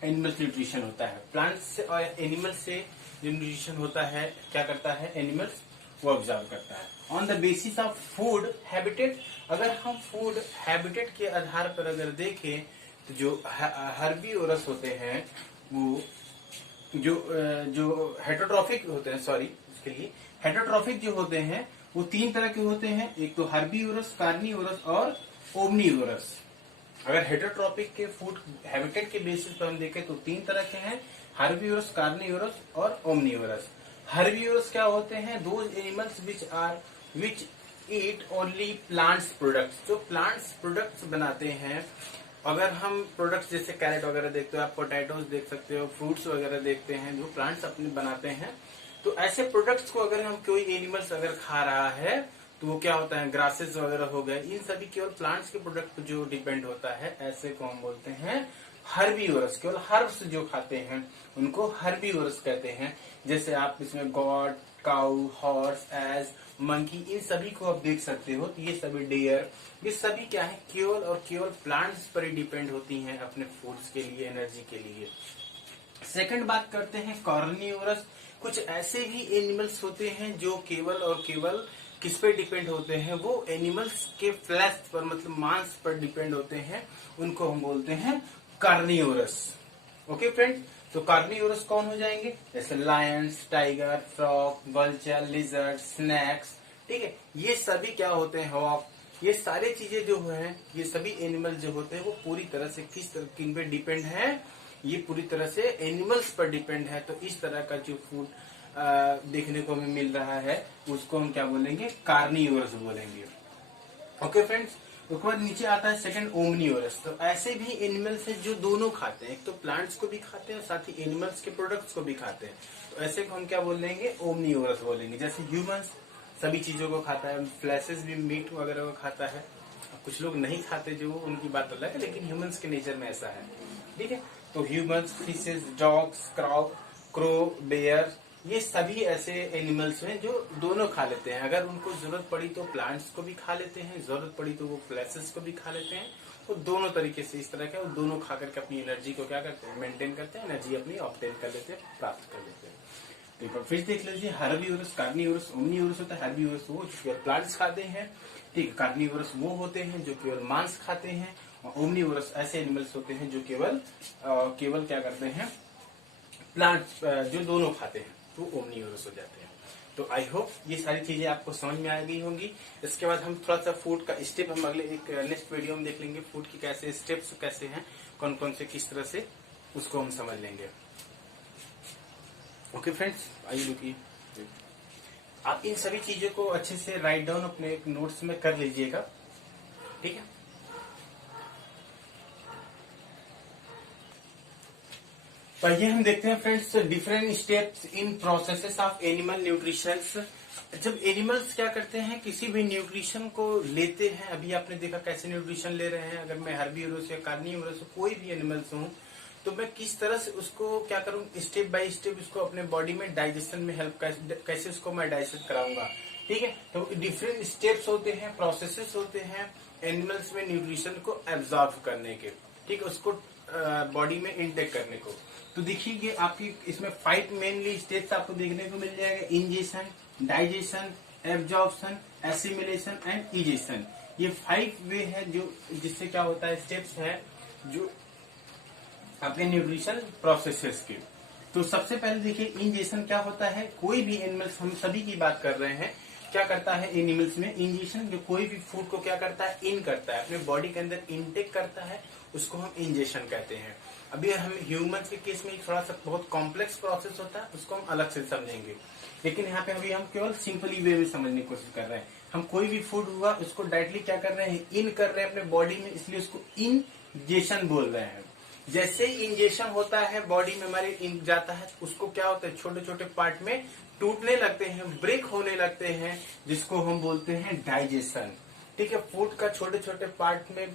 एनिमल्स न्यूट्रिशन होता है। प्लांट्स से और एनिमल्स से जो न्यूट्रिशन होता है, क्या करता है एनिमल्स, वो ऑब्जर्व करता है। On the basis of food habitat, अगर हम फूड हैबिटेट के आधार पर अगर देखें तो जो हर्बीवोरस होते हैं, वो जो हेटरोट्रॉफिक होते हैं, सॉरी उसके लिए हेटरोट्रॉफिक जो होते हैं वो 3 तरह के होते हैं, एक तो हर्बीवोरस, कार्निवोरस और ओमनीवोरस। अगर हेटरोट्रॉपिक के फूड हैबिटेट के बेसिस पर हम देखें तो 3 तरह के हैं, हर्बीवोरस, कार्निवोरस और ओमनीवोरस। हर्बीवोरस क्या होते हैं, those animals which eat only plants products. जो प्लांट्स प्रोडक्ट्स बनाते हैं, अगर हम प्रोडक्ट्स जैसे कैरेट वगैरह देखते हो, आप पोटैटोज देख सकते हो, फ्रूट्स वगैरह देखते हैं जो प्लांट्स अपने बनाते हैं, तो ऐसे प्रोडक्ट्स को अगर हम कोई एनिमल्स अगर खा रहा है तो वो क्या होता है, ग्रासेस वगैरह हो गए, इन सभी केवल प्लांट्स के प्रोडक्ट पर जो डिपेंड होता है, ऐसे को हम बोलते हैं हर्बीवोरस। केवल हर्ब्स जो खाते हैं उनको हर्बीवोरस कहते हैं। जैसे आप इसमें गॉड, काउ, हॉर्स, एज, मंकी, इन सभी को आप देख सकते हो। तो ये सभी डियर, ये सभी क्या है, केवल और केवल प्लांट्स पर ही डिपेंड होती हैं अपने फूड्स के लिए, एनर्जी के लिए। सेकंड बात करते हैं कार्निवोरस। कुछ ऐसे भी एनिमल्स होते हैं जो केवल और केवल किस पे डिपेंड होते हैं, वो एनिमल्स के फ्लैश पर, मतलब मांस पर डिपेंड होते हैं, उनको हम बोलते हैं कार्निवोरस। ओके फ्रेंड, तो कार्निवोरस कौन हो जाएंगे, जैसे Lions, tiger, frog, vulture, lizard, snacks. ठीक है, ये सभी क्या होते हैं, हॉक, ये सारी चीजें जो है, ये सभी एनिमल जो होते हैं वो पूरी तरह से किस तरह किन पे डिपेंड है, ये पूरी तरह से एनिमल्स पर डिपेंड है। तो इस तरह का जो फूड देखने को हमें मिल रहा है उसको हम क्या बोलेंगे, कार्निवोरस बोलेंगे। ओके फ्रेंड्स, उसके बाद नीचे आता है सेकंड ओमनिवोरस। तो ऐसे भी एनिमल्स हैं जो दोनों खाते हैं, एक तो प्लांट्स को भी खाते हैं, साथ ही एनिमल्स के प्रोडक्ट्स को भी खाते हैं। तो ऐसे को हम क्या बोलेंगे, ओमनिवोरस बोलेंगे। जैसे ह्यूमंस सभी चीजों को खाता है, फ्लैशेस भी, मीट वगैरह को खाता है। कुछ लोग नहीं खाते, जो उनकी बात अलग है, लेकिन ह्यूमंस के नेचर में ऐसा है। ठीक है, तो humans, fishes, dogs, crow, bear, ये सभी ऐसे एनिमल्स हैं जो दोनों खा लेते हैं। अगर उनको जरूरत पड़ी तो प्लांट्स को भी खा लेते हैं, जरूरत पड़ी तो वो फ्लैशेस को भी खा लेते हैं। वो दोनों तरीके से इस तरह के, वो दोनों खा करके अपनी एनर्जी को क्या करते हैं, मेंटेन करते हैं, एनर्जी अपनी ऑब्टेन कर लेते हैं, प्राप्त कर लेते हैं। तो एक बार फिर देख लीजिए, हर्बीवोरस, कार्निवोरस, ओमनिवोरस होता है। हर्बीवोरस वो जो प्लांट्स खाते हैं, ठीक है। कार्निवोरस वो होते हैं जो केवल मांस खाते हैं, और ओमनिवोरस ऐसे एनिमल्स होते हैं जो केवल क्या करते हैं, प्लांट्स जो दोनों खाते हैं, तो ओमनिवोरस हो जाते हैं। तो आई होप ये सारी चीजें आपको समझ में आ गई होंगी। इसके बाद हम थोड़ा सा फूड का स्टेप हम अगले एक नेक्स्ट वीडियो में देख लेंगे, फूड की कैसे स्टेप्स कैसे हैं, कौन कौन से किस तरह से, उसको हम समझ लेंगे। ओके फ्रेंड्स, आइए रुकिए, आप इन सभी चीजों को अच्छे से राइट डाउन अपने एक नोट्स में कर लीजिएगा। ठीक है, तो ये हम देखते हैं friends, different steps in processes of animal nutrition. जब एनिमल्स क्या करते हैं, किसी भी न्यूट्रिशन को लेते हैं, अभी आपने देखा कैसे न्यूट्रिशन ले रहे हैं, अगर मैं हर्बीवोरस या कार्निवोरस कोई भी एनिमल्स हूं, तो मैं किस तरह से उसको क्या करूं, स्टेप बाय स्टेप उसको अपने बॉडी में डाइजेशन में हेल्प कैसे उसको मैं डाइजेस्ट कराऊंगा। ठीक है, तो डिफरेंट स्टेप्स होते हैं, प्रोसेसेस होते हैं एनिमल्स में न्यूट्रिशन को एब्जॉर्ब करने के, ठीक है, उसको बॉडी में इंटेक करने को। तो देखिए, ये आपकी इसमें 5 मेनली स्टेप्स आपको देखने को मिल जाएगा, ingestion, digestion, absorption, assimilation and egestion. ये 5 वे है जो जिससे क्या होता है, स्टेप्स है जो अपने न्यूट्रिशन प्रोसेसेस के। तो सबसे पहले देखिए, इंजेशन क्या होता है, कोई भी एनिमल्स, हम सभी की बात कर रहे हैं, क्या करता है एनिमल्स में इंजेशन, जो कोई भी फूड को क्या करता है, इन करता है, अपने बॉडी के अंदर इनटेक करता है, उसको हम इंजेशन कहते हैं। अभी हम ह्यूमंस के केस में थोड़ा सा बहुत कॉम्प्लेक्स प्रोसेस होता है, उसको हम अलग से समझेंगे, लेकिन यहाँ पे अभी हम केवल सिंपली वे में समझने की कोशिश कर रहे हैं। हम कोई भी फूड हुआ उसको डायरेक्टली क्या कर रहे हैं, इन कर रहे हैं अपने बॉडी में, इसलिए उसको इंजेशन बोल रहे हैं। जैसे ही इंजेक्शन होता है बॉडी में हमारे इन जाता है, उसको क्या होता है, छोटे छोटे पार्ट में टूटने लगते हैं, ब्रेक होने लगते हैं, जिसको हम बोलते हैं डाइजेशन। ठीक है, फूड का छोटे छोटे पार्ट में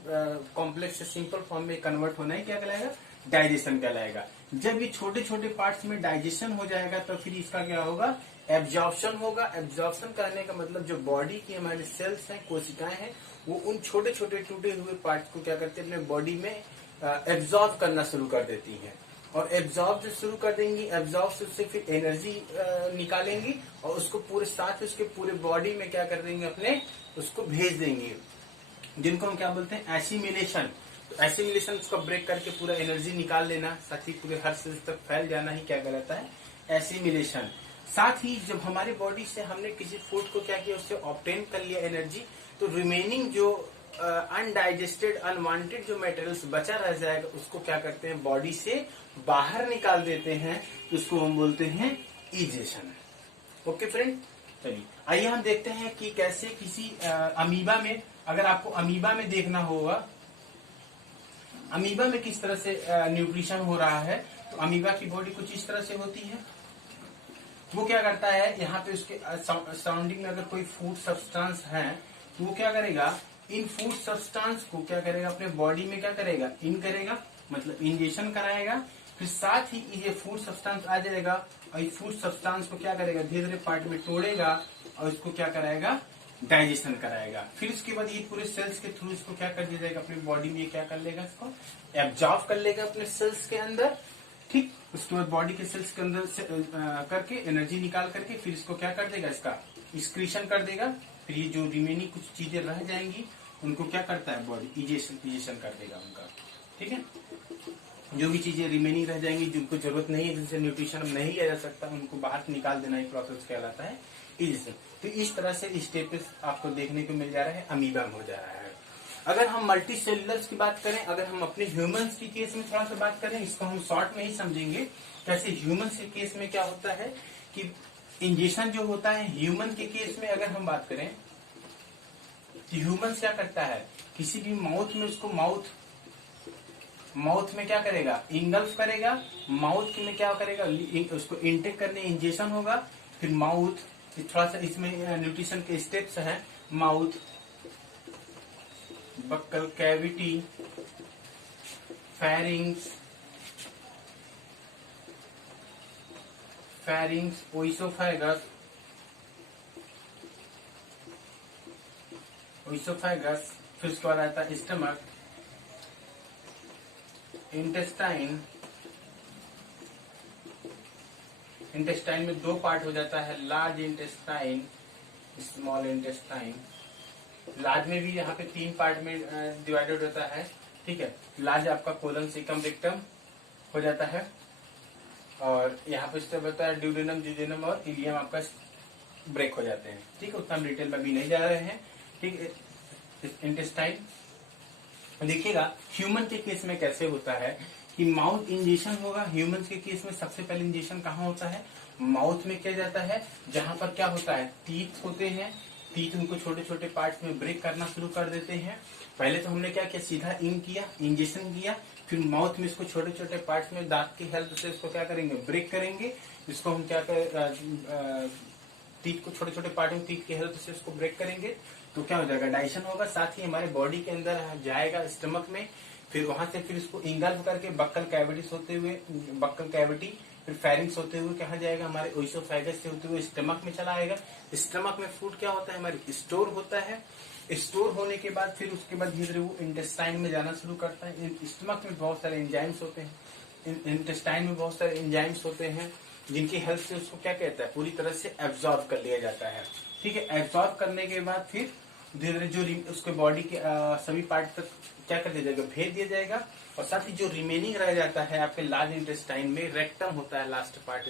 कॉम्प्लेक्स से सिंपल फॉर्म में कन्वर्ट होना ही क्या कहलाएगा, डाइजेशन कहलाएगा। जब ये छोटे छोटे पार्ट्स में डाइजेशन हो जाएगा तो फिर इसका क्या होगा, एब्जॉर्प्शन होगा। एब्जॉर्प्शन करने का मतलब जो बॉडी की हमारे सेल्स हैं, कोशिकाएं हैं, वो उन छोटे छोटे टूटे हुए पार्ट्स को क्या करते हैं, अपने बॉडी में एब्जॉर्ब करना शुरू कर देती हैं। और एब्जॉर्ब जो शुरू कर देंगी, एब्जॉर्ब से उससे फिर एनर्जी निकालेंगी और उसको पूरे साथ उसके पूरे बॉडी में क्या कर देंगे, अपने उसको भेज देंगे, जिनको हम क्या बोलते हैं, एसिमिलेशन। तो एसिमिलेशन उसको ब्रेक करके पूरा एनर्जी निकाल लेना, साथ ही पूरे हर सेल तक फैल जाना ही क्या कहलाता है, एसिमिलेशन। साथ ही जब हमारे बॉडी से हमने किसी फूड को क्या किया, उससे ऑब्टेन कर लिया एनर्जी, तो रिमेनिंग जो अनडाइजेस्टेड अनवांटेड जो मटेरियल्स बचा रह जाएगा, उसको क्या करते हैं, बॉडी से बाहर निकाल देते हैं, उसको हम बोलते हैं इजेशन। ओके फ्रेंड, चलिए आइए हम देखते हैं कि कैसे किसी अमीबा में, अगर आपको अमीबा में देखना होगा अमीबा में किस तरह से न्यूट्रिशन हो रहा है, तो अमीबा की बॉडी कुछ इस तरह से होती है। वो क्या करता है, यहाँ पे उसके सराउंडिंग में अगर कोई फूड सब्सटेंस है तो वो क्या करेगा, इन फूड सब्सटेंस को क्या करेगा, अपने बॉडी में क्या करेगा, इन करेगा, मतलब इंजेक्शन कराएगा। फिर साथ ही ये फूड सब्सटेंस आ जाएगा और इस फूड सब्सटेंस को क्या करेगा, धीरे धीरे पार्ट में तोड़ेगा और इसको क्या कराएगा, डाइजेशन कराएगा। फिर उसके बाद ये पूरे सेल्स के थ्रू इसको क्या कर दिया जाएगा, अपनी बॉडी में क्या कर लेगा, इसको एब्जॉर्ब कर लेगा अपने सेल्स के अंदर। ठीक, उसके बाद बॉडी के सेल्स के अंदर से करके एनर्जी निकाल करके फिर इसको क्या कर देगा, इसका एक्सक्रीशन कर देगा। फिर ये जो रिमेनिंग कुछ चीजें रह जाएंगी उनको क्या करता है, बॉडी इजेशन कर देगा उनका। ठीक है, जो भी चीजें रिमेनिंग रह जाएंगी जिनको जरूरत नहीं है, जिनसे न्यूट्रिशन नहीं लिया जा सकता, उनको बाहर निकाल देना, एक प्रोसेस कहलाता है इजेशन। तो इस तरह से स्टेप्स आपको देखने को मिल जा रहा है, अमीबा में हो जा रहा है। अगर हम मल्टी सेलुलर्स की बात करें, अगर हम अपने ह्यूमंस की केस में थोड़ा सा बात करें, इसको हम शॉर्ट में ही समझेंगे। कैसे ह्यूमंस के केस में क्या होता है कि इंजेक्शन जो होता है ह्यूमन के केस में अगर हम बात करें तो ह्यूमन क्या करता है, किसी भी माउथ में उसको माउथ में क्या करेगा, इंगल्फ करेगा, माउथ में क्या करेगा, उसको इंटेक करने इंजेक्शन होगा। फिर माउथ, थोड़ा सा इसमें न्यूट्रिशन के स्टेप्स हैं, mouth, buccal cavity, pharynx, oesophagus, फिर उसके बाद आता है स्टमक, इंटेस्टाइन में दो पार्ट हो जाता है, large intestine, small intestine. Large में भी यहाँ पे 3 पार्ट में डिवाइडेड होता है। ठीक है, लार्ज आपका कोलन सिकम रिक्टम हो जाता है और यहाँ पे स्टेप होता है ड्यूडेनम, जिजेनम और इलियम आपका ब्रेक हो जाते हैं। ठीक है, उतना हम डिटेल में भी नहीं जा रहे हैं। ठीक है, इंटेस्टाइन देखिएगा ह्यूमन के केस में कैसे होता है कि माउथ इंजेक्शन होगा। ह्यूमन के केस में सबसे पहले इंजेक्शन कहाँ होता है, माउथ में किया जाता है, जहां पर क्या होता है, टीथ होते हैं। टीथ उनको छोटे छोटे पार्ट्स में ब्रेक करना शुरू कर देते हैं। पहले तो हमने क्या किया, सीधा इन किया, इंजेक्शन किया, फिर माउथ में इसको छोटे छोटे पार्ट्स में दांत की हेल्प से इसको क्या करेंगे, ब्रेक करेंगे। इसको हम क्या कर, टीथ को छोटे छोटे पार्ट में टीथ की हेल्प से इसको ब्रेक करेंगे तो क्या हो जाएगा, डाइजेशन होगा। साथ ही हमारे बॉडी के अंदर जाएगा स्टमक में, फिर वहां से फिर इसको इंगल्फ करके बक्कल कैविटीज होते हुए, बक्कल कैविटी, फिर फेरिंग्स होते हुए कहा जाएगा, हमारे ओइसोफेगस से होते हुए स्टमक में चला आएगा। स्टमक में फूड क्या होता है, हमारे स्टोर होता है। स्टोर होने के बाद फिर उसके बाद धीरे धीरे वो इंटेस्टाइन में जाना शुरू करता है। स्टमक में बहुत सारे एंजाइम्स होते हैं, इंटेस्टाइन में बहुत सारे एंजाइम्स होते हैं जिनकी हेल्प से उसको क्या कहता है, पूरी तरह से एब्जॉर्ब कर लिया जाता है। ठीक है, एब्जॉर्ब करने के बाद फिर धीरे धीरे जो उसके बॉडी के सभी पार्ट तक क्या कर दिया जाएगा, भेज दिया जाएगा। और साथ ही जो रिमेनिंग रह जाता है आपके लार्ज इंटेस्टाइन में, रेक्टम होता है लास्ट पार्ट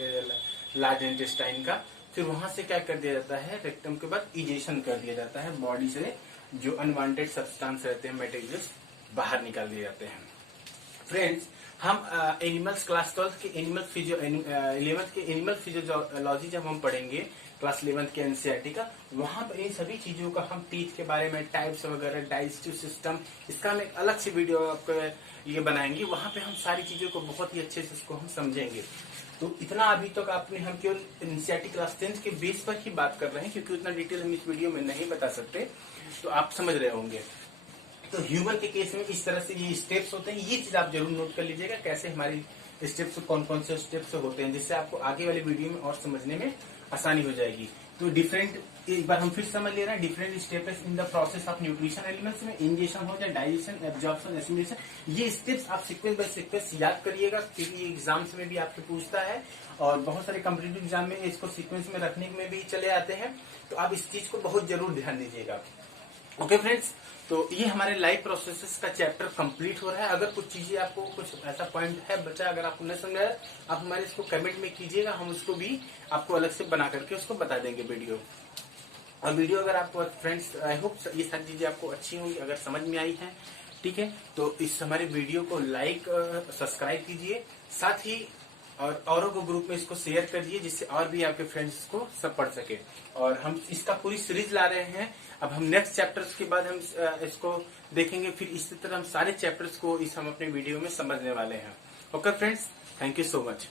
लार्ज इंटेस्टाइन का, फिर वहां से क्या कर दिया जाता है, रेक्टम के बाद इजेशन कर दिया जाता है। बॉडी से जो अनवांटेड सब्सटेंस रहते हैं, मटेरियल्स बाहर निकाल दिए जाते हैं। फ्रेंड्स, हम एनिमल्स क्लास 12 के 11th के एनिमल फिजियोलॉजी जब हम पढ़ेंगे क्लास 11th के एनसीईआरटी का, वहां पर इन सभी चीजों का हम टीथ के बारे में, टाइप्स वगैरह, डाइजेस्टिव सिस्टम, इसका हम एक अलग से वीडियो आपके लिए बनाएंगे। वहां पे हम सारी चीजों को बहुत ही अच्छे से इसको हम समझेंगे। तो इतना अभी तक आपने, हम केवल एनसीईआरटी क्लास 10 के बेस पर ही बात कर रहे हैं क्योंकि उतना डिटेल हम इस वीडियो में नहीं बता सकते, तो आप समझ रहे होंगे। तो ह्यूमन के केस में इस तरह से ये स्टेप्स होते हैं, ये चीज आप जरूर नोट कर लीजिएगा, कैसे हमारी स्टेप्स, कौन कौन से स्टेप्स होते हैं, जिससे आपको आगे वाली वीडियो में और समझने में आसानी हो जाएगी। तो डिफरेंट, एक बार हम फिर समझ ले रहे हैं, different steps in the process of nutrition elements में, इंजेक्शन हो जाए, डाइजेशन, एब्जॉर्प्शन, एसिमिलेशन, ये स्टेप्स आप सीक्वेंस बाय सीक्वेंस याद करिएगा क्योंकि ये एग्जाम्स में भी आपसे पूछता है और बहुत सारे कॉम्पिटिटिव एग्जाम में इसको सीक्वेंस में रखने में भी चले आते हैं। तो आप इस चीज को बहुत जरूर ध्यान दीजिएगा। ओके फ्रेंड्स, तो ये हमारे लाइफ प्रोसेसेस का चैप्टर कंप्लीट हो रहा है। अगर कुछ चीजें आपको, कुछ ऐसा पॉइंट है बच्चा, अगर आपको नहीं समझ आया, आप हमारे इसको कमेंट में कीजिएगा, हम उसको भी आपको अलग से बना करके उसको बता देंगे वीडियो। और वीडियो अगर आपको, फ्रेंड्स, आई होप ये सारी चीजें आपको अच्छी होंगी, अगर समझ में आई है, ठीक है, तो इस हमारे वीडियो को लाइक, सब्सक्राइब कीजिए। साथ ही और औरों को ग्रुप में इसको शेयर करिए, जिससे और भी आपके फ्रेंड्स को सब पढ़ सके। और हम इसका पूरी सीरीज ला रहे हैं। अब हम नेक्स्ट चैप्टर्स के बाद हम इसको देखेंगे, फिर इसी तरह हम सारे चैप्टर्स को हम अपने वीडियो में समझने वाले हैं। Okay friends, thank you so much.